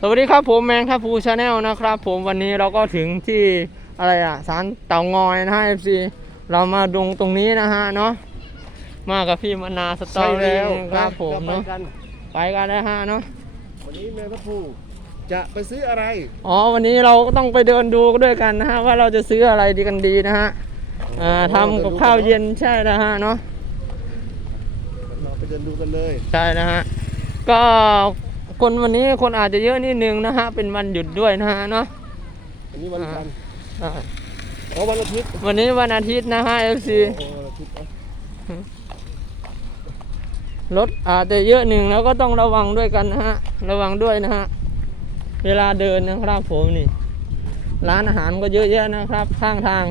สวัสดีครับผมแมงทัพพูชาแนลนะครับ ผมวันนี้เราก็ถึงที่อะไรอะสารเต่างอยนะฮะ FC เรามาดงตรงนี้นะฮะเนาะมากับพี่มนาสตอใช่รี่แล้วครับผมไปเนาะกันไปกันนะฮะเนาะวันนี้แมงทัพพูจะไปซื้ออะไรอ๋อวันนี้เราก็ต้องไปเดินดูด้วยกันนะฮะว่าเราจะซื้ออะไรดีกันดีนะฮะอ่าทำกับข้าวเย็นใช่นะฮะเนาะเราไปเดินดูกันเลยใช่นะฮะก็ คนวันนี้คนอาจจะเยอะนิดนึงนะฮะ เป็นวันหยุดด้วยนะฮะเนาะวันนี้วันจันทร์อ่าอ๋อวันอาทิตย์ วันนี้วันอาทิตย์นะฮะ FC โอ้วันอาทิตย์นะรถอาจจะเยอะหนึ่งแล้วก็ต้องระวังด้วยกันนะฮะ ระวังด้วยนะฮะ เวลาเดินนะครับผมนี่ ร้านอาหารก็เยอะแยะนะครับ ข้างทาง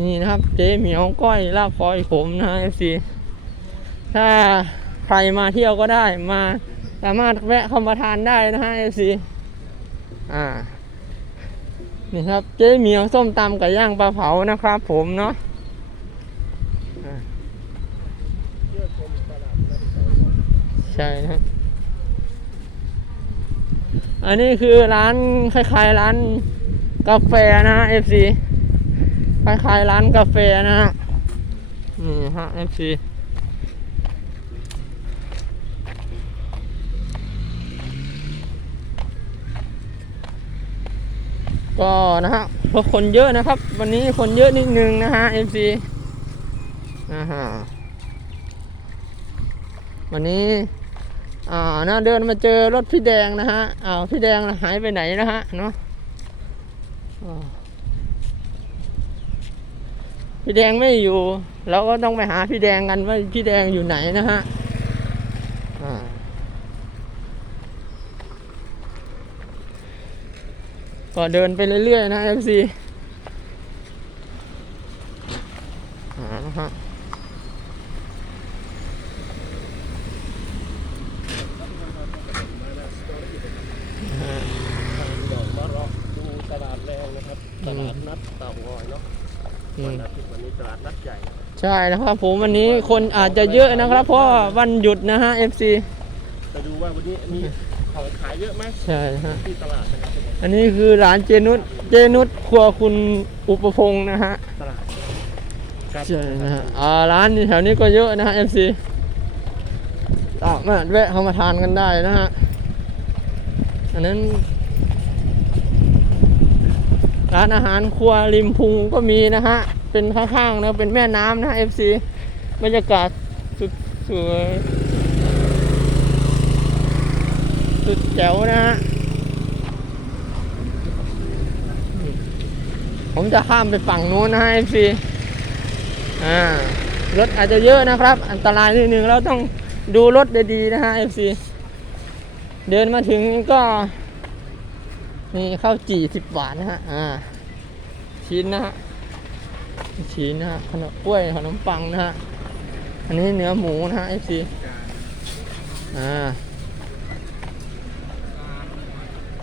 นี่นะครับ เจ๊เหมียวก้อยลาบคอยขมนะฮะ FC ถ้าใครมาเที่ยวก็ได้มา สามารถแวะเข้ามาทานได้นะฮะ FC อ่า นี่ครับ เจ๊เหมียวส้มตำไก่ย่างปลาเผานะครับผมเนาะใช่นะอันนี้คือร้านคล้ายๆร้านกาแฟนะฮะ FC คล้ายๆร้านกาแฟนะฮะนี่ฮะ FC ก็นะฮะเพราะคนเยอะนะครับ วันนี้คนเยอะนิดนึงนะฮะ FC อ่าฮะวันนี้อ่านะเดินมาเจอรถพี่แดงนะฮะอ้าวพี่แดงนะหายไปไหนนะฮะเนาะพี่แดงไม่อยู่ เราก็ต้องไปหาพี่แดงกันว่าพี่แดงอยู่ไหนนะฮะอ่า ก็เดินไปเรื่อยๆนะ FC อ่านะฮะดอกมะรอกดูตลาดแรงนะครับตลาดนัดเต่างอยเนาะอืวันมอาทิตย์วันนี้ตลาดนัดใหญ่นะครับใช่นะครับผมวันนี้คนอาจจะเยอะนะครับ เพราะว่าวันหยุดนะฮะ FC ไปดูว่าวันนี้มีของขายเยอะไหมใช่ฮะที่ตลาดนะครับ อันนี้คือร้านเจนุสเจนุสครัวคุณอุปพงศ์นะฮะตลาดครับใช่นะฮะอ่าร้านแถวนี้ก็เยอะนะฮะ FC สามารถแวะเข้ามาทานกันได้นะฮะอันนั้น ร้านอาหารครัวริมพุงก็มีนะฮะ เป็นข้างๆนะเป็นแม่น้ำนะฮะ FC บรรยากาศสุดสวย สุดแจ๋วนะฮะ ผมจะข้ามไปฝั่งนู้นนะฮะ FC อ่ารถอาจจะเยอะนะครับ อันตรายนิดนึงเราต้องดูรถดีๆนะฮะ FC เดินมาถึงก็นี่ข้าวจี่สิบบาทนะฮะอ่าชิ้นนะฮะชิ้นนะฮะขนมกล้วยขนมปังนะฮะอันนี้เนื้อหมูนะฮะ FC อ่า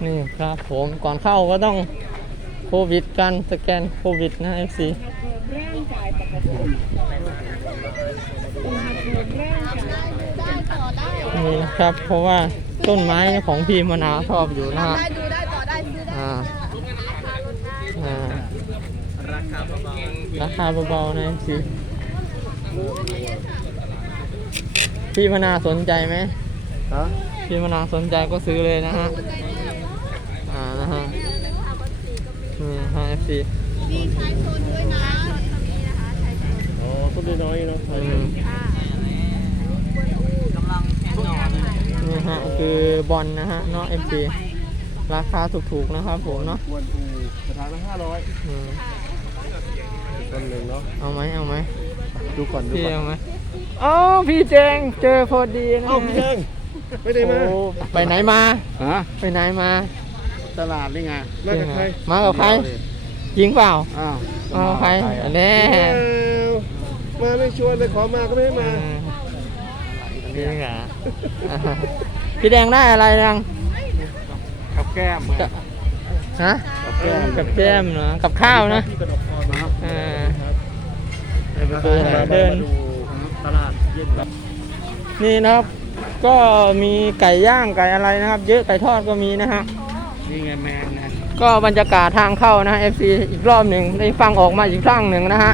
นี่ครับผมก่อนเข้าก็ต้อง โควิดกันสแกนโควิดนะ FC ร่างกายปกติอุณหภูมิร่างกายได้ต่อได้นี่นะครับ เพราะว่าต้นไม้ของพี่มะนาวชอบอยู่นะฮะได้ดูได้ต่อได้ซื้อได้อ่าอ่าราคาเบาราคาเบาๆนะสิพี่มะนาวสนใจไหมๆฮะพี่มะนาวสนใจก็ซื้อเลยนะฮะ อ่า นะฮะ นี่ฮะ FC มีใช้โซนด้วยนะมีนะคะใช้โซนอ๋อต้นน้อยๆเนาะอืมค่ะนี่ฮะคือบอลนะฮะเนาะ FC ราคาถูกๆนะครับผมเนาะกวนอูกระถางละห้าร้อยอืมต้นหนึ่งเนาะเอาไหมเอาไหมดูก่อนดูพี่ก่อนเอาไหมอ๋อพี่แจงเจอพอดีนะเอ้าพี่แดงไม่ได้มา โอ้ไปไหนมา ฮะ ไปไหนมาตลาดนี่ไงมากับใคร มากับใคร จริงเปล่าอ้าวมากับใครแน่มาไม่ชวนเลยขอมาก็ไม่ให้เอมาอจริงเหรอพี่แดงได้อะไรยังกับแก้มกับฮะกับแก้มกับแก้มเนาะกับข้าวนะที่กระดกพรนะครับอ่าเดินไปดูหน่อยเดินตลาดเย็นแบบนี่นะครับ ก็มีไก่ย่างไก่อะไรนะครับ เยอะไก่ทอดก็มีนะฮะนี่ไงแมงนะ ก็บรรยากาศทางเข้านะ FC อีกรอบหนึ่งได้ฟังออกมาอีกครั้งหนึ่งนะฮะ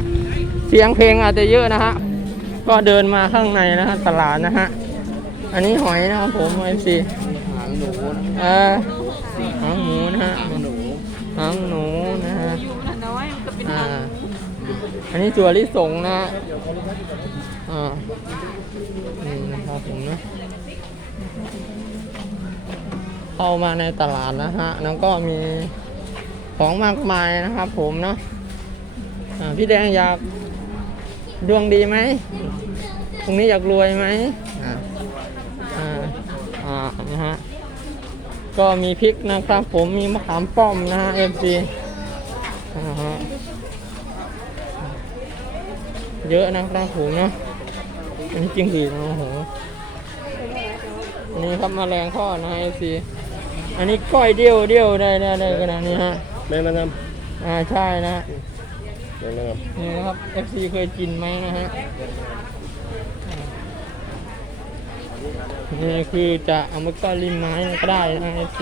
เสียงเพลงอาจจะเยอะนะฮะ ก็เดินมาข้างในนะฮะตลาดนะฮะ อันนี้หอยนะครับผม FC หางหนูเออหางหมูนะฮะ หางหนูหางหนูนะฮะอันน้อยมันก็เป็นอ่าอันนี้ถั่วลิสงนะฮะอ่านี่นะครับผมนะ เข้ามาในตลาดนะฮะ แล้วก็มีของมากมายนะครับผมเนาะอ่าพี่แดงอยากดวงดีไหมพรุ่งนี้อยากรวยไหมอ่าอ่าอ่านะฮะ ก็มีพริกนะครับผมมีมะขามป้อมนะฮะ MC อ่าฮะเยอะนะครับผมเนาะอันนี้จริงหือนะโอ้โหอันนี้ครับแมลงทอดนะฮะ FC อันนี้ก้อยเดียวเดียวได้ได้ได้ขนาดนี้ฮะแมงนะอ่าใช่นะแมงนะนี่นะครับ FC เคยกินไหมนะฮะ นี่คือจะเอามาก้อนริมไม้ก็ได้นะ FC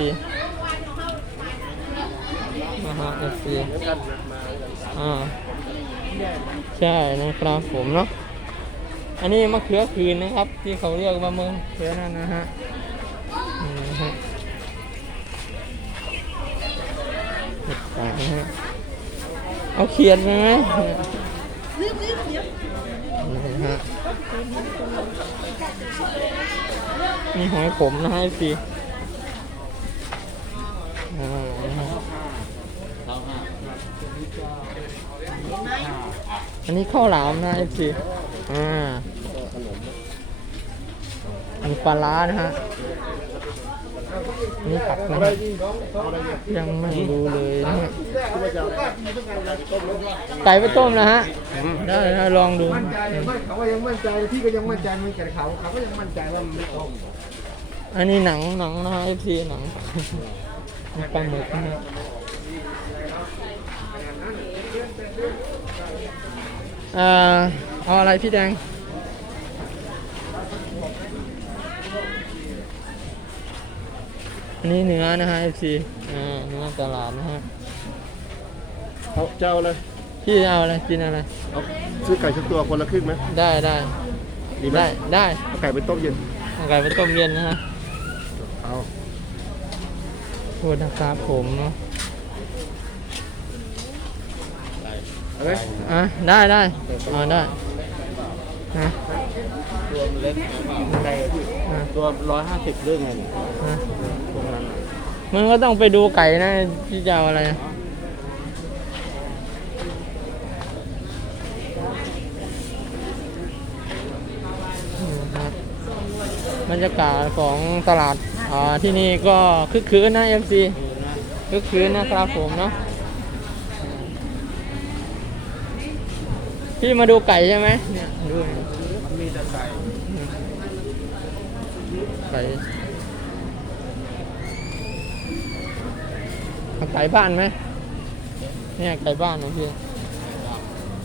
นะฮะ FC อ่า ใช่นะครับผมเนาะ อันนี้มะเขือคืนนะครับ ที่เขาเรียกว่ามะเขือนั่นนะฮะนี่นะฮะ เห็ดป่านะฮะเอาเขียนไหมนี่ฮะมีหอยขมนะฮะสิอ่านะฮะอันนี้ข้าวหลามนะเอฟซีอ่ามีปลาร้านะฮะ นี่ผักนะยังไม่รู้เลยนะ ไก่ไปต้มนะฮะได้นะลองดูมั่นใจไม่เขายังมั่นใจพี่ก็ยังมั่นใจเหมือนกันเขาเขาก็ยังมั่นใจว่ามันไม่ตรงอันนี้หนังหนังนะฮะ FC หนังปลาหมึกนะเอ่อเอาอะไรพี่แดงอันนี้เนื้อนะฮะ FC อ่าเนื้อตลาดนะฮะ เอาเจ้าเลยพี่เอาอะไรกินอะไร เอาซื้อไก่สักตัวคนละครึ่งไหมได้ได้ดีไหมได้ได้เอาไก่ไปต้มเย็นเอาไก่ไปต้มเย็นนะฮะเอาโทษนะครับผมเนาะเอาไหมอะได้ได้อ่าได้นะตัวมันเล็กไก่พี่อะตัวร้อยห้าสิบเรื่องไงเนี่ยนะตรงนั้นน่ะมันก็ต้องไปดูไก่นะที่จะเอาอะไรนะนี่นะครับ บรรยากาศของตลาดอ่าที่นี่ก็คึกคืนนะ FC คึกคืนนะครับผมเนาะพี่มาดูไก่ใช่ไหมเนี่ยดูหน่อยมันมีแต่ไก่ไก่เอาไก่บ้านไหมเนี่ยไก่บ้านนะพี่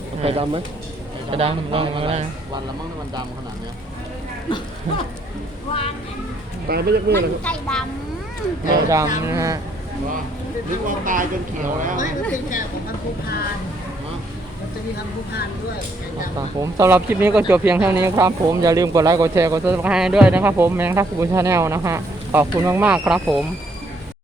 เอาไก่ดำไหมไก่ดำลองมาได้นะวันละมั้งมันดำขนาดเนี้ย ตายไม่ยักเมื่อเลยไก่ดไก่ดำนะฮะ นึกว่าตายจนเขียวแล้วไม่มันเป็นแค่ของพันธุ์ภูพาน มันจะมีพันธุ์ภูพานด้วยไก่ดำ ครับผมสำหรับคลิปนี้ก็จบเพียงเท่านี้ครับผมอย่าลืมกดไลค์กดแชร์กดซับสไครต์ด้วยนะครับผมแมงทักกูชาแนลนะฮะขอบคุณมากๆครับผมำ